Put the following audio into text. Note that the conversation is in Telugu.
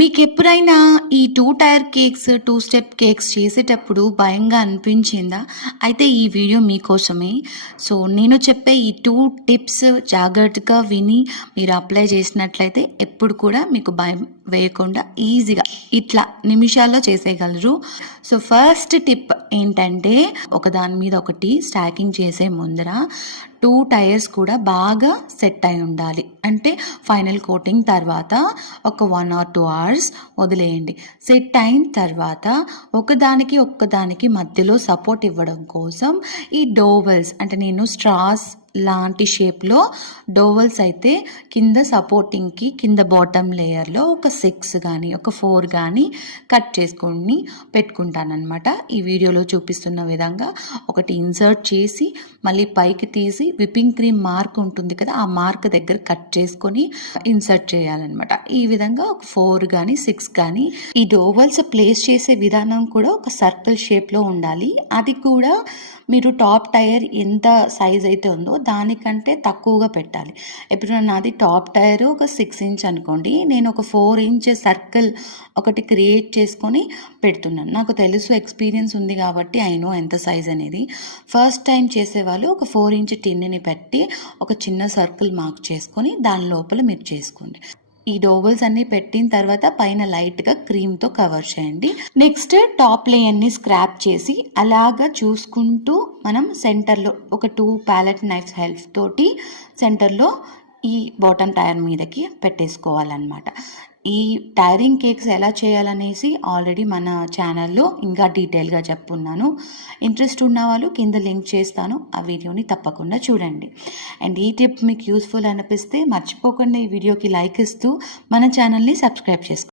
మీకెప్పుడైనా ఈ 2 టైర్ కేక్స్, 2 స్టెప్ కేక్స్ చేసేటప్పుడు భయంగా అనిపించిందా? అయితే ఈ వీడియో మీకోసమే. సో, నేను చెప్పే ఈ 2 టిప్స్ జాగ్రత్తగా విని మీరు అప్లై చేసినట్లయితే ఎప్పుడు కూడా మీకు భయం వేయకుండా ఈజీగా ఇట్లా నిమిషాల్లో చేసేయగలరు. సో, ఫస్ట్ టిప్ ఏంటంటే ఒకదాని మీద ఒకటి స్టాకింగ్ చేసే ముందర 2 టైర్స్ కూడా బాగా సెట్ అయి ఉండాలి. అంటే ఫైనల్ కోటింగ్ తర్వాత ఒక 1 ఆర్ 2 అవర్స్ వదిలేయండి. సెట్ అయిన తర్వాత ఒక్కదానికి మధ్యలో సపోర్ట్ ఇవ్వడం కోసం ఈ డోవెల్స్ అంటే నేను స్ట్రాస్ లాంటి షేప్లో డోవెల్స్ అయితే కింద సపోర్టింగ్కి కింద బాటమ్ లేయర్లో ఒక 6 కానీ ఒక 4 కానీ కట్ చేసుకొని పెట్టుకుంటానమాట. ఈ వీడియోలో చూపిస్తున్న విధంగా ఒకటి ఇన్సర్ట్ చేసి మళ్ళీ పైకి తీసి విప్పింగ్ క్రీమ్ మార్క్ ఉంటుంది కదా, ఆ మార్క్ దగ్గర కట్ చేసుకొని ఇన్సర్ట్ చేయాలన్నమాట. ఈ విధంగా ఒక 4 కానీ 6 కానీ ఈ డోవెల్స్ ప్లేస్ చేసే విధానం కూడా ఒక సర్కిల్ షేప్లో ఉండాలి. అది కూడా మీరు టాప్ టైర్ ఎంత సైజ్ అయితే ఉందో దానికంటే తక్కువగా పెట్టాలి. ఇప్పుడు నాది టాప్ టైర్ ఒక 6 ఇంచ్ అనుకోండి, నేను ఒక 4 ఇంచ్ సర్కిల్ ఒకటి క్రియేట్ చేసుకొని పెడుతున్నాను. నాకు తెలుసు, ఎక్స్పీరియన్స్ ఉంది కాబట్టి ఐ నో ఎంత సైజ్ అనేది. ఫస్ట్ టైం చేసేవాళ్ళు ఒక 4 ఇంచ్ టిన్ని పెట్టి ఒక చిన్న సర్కిల్ మార్క్ చేసుకొని దాని లోపల మీరు చేసుకోండి. ఈ డోవెల్స్ అన్ని పెట్టిన తర్వాత పైన లైట్గా క్రీమ్తో కవర్ చేయండి. నెక్స్ట్ టాప్ లేయర్ని స్క్రాప్ చేసి అలాగా చూసుకుంటూ మనం సెంటర్లో ఒక 2 ప్యాలెట్ నైఫ్స్ హెల్ప్ తోటి సెంటర్లో ఈ బాటమ్ టైర్ మీదకి పెట్టేసుకోవాలన్నమాట. ఈ టైరింగ్ కేక్స్ ఎలా చేయాలనేసి ఆల్రెడీ మన ఛానల్లో ఇంకా డీటెయిల్గా చెప్పున్నాను. ఇంట్రెస్ట్ ఉన్న వాళ్ళు కింద లింక్ చేస్తాను, ఆ వీడియోని తప్పకుండా చూడండి. అండ్ ఈ టిప్ మీకు యూస్ఫుల్ అనిపిస్తే మర్చిపోకుండా ఈ వీడియోకి లైక్ ఇస్తూ మన ఛానల్ని సబ్స్క్రైబ్ చేసుకోండి.